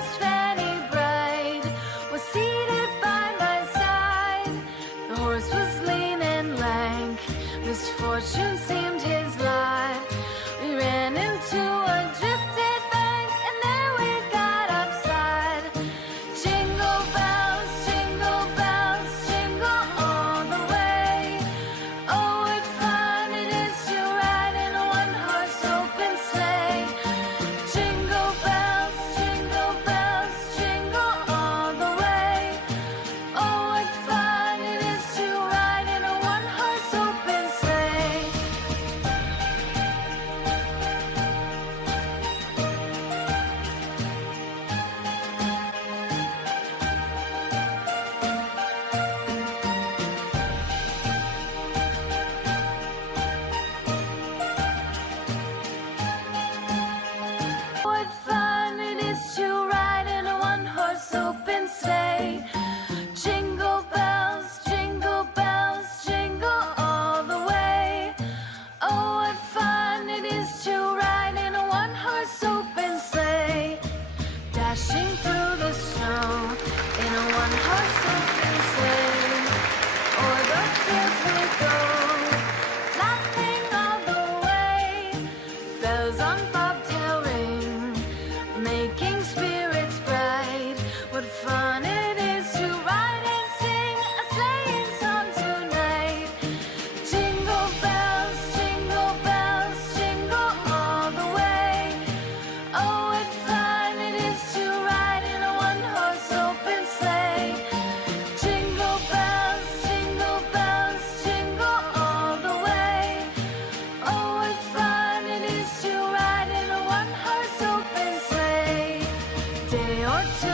Miss Fanny Bright was seated by my side. The horse was lean and lank, misfortune seemed his lot. We ran into a drifted bank, and there we got upside. Jingle bells, jingle all the way. Oh, what fun it is to ride in a one-horse open sleigh. Jingle bells, jingle all the way. Oh, what fun it is to ride in a one-horse open sleigh. What fun it is to ride in a one-horse open sleigh. Jingle bells, jingle all the way. Oh, what fun it is to ride in a one-horse open sleigh. Dashing through the snow in a one-horse open sleigh. O'er the fields we go, laughing all the way. Bells on bobtail ring, making spirits bright. What fun it is to ride and sing a sleighing song tonight. Jingle bells, jingle all the way. Oh, what fun it is to ride in a one-horse open sleigh. Jingle bells, jingle all the way. Oh, what fun it is to ride in a one-horse open sleigh. Day or two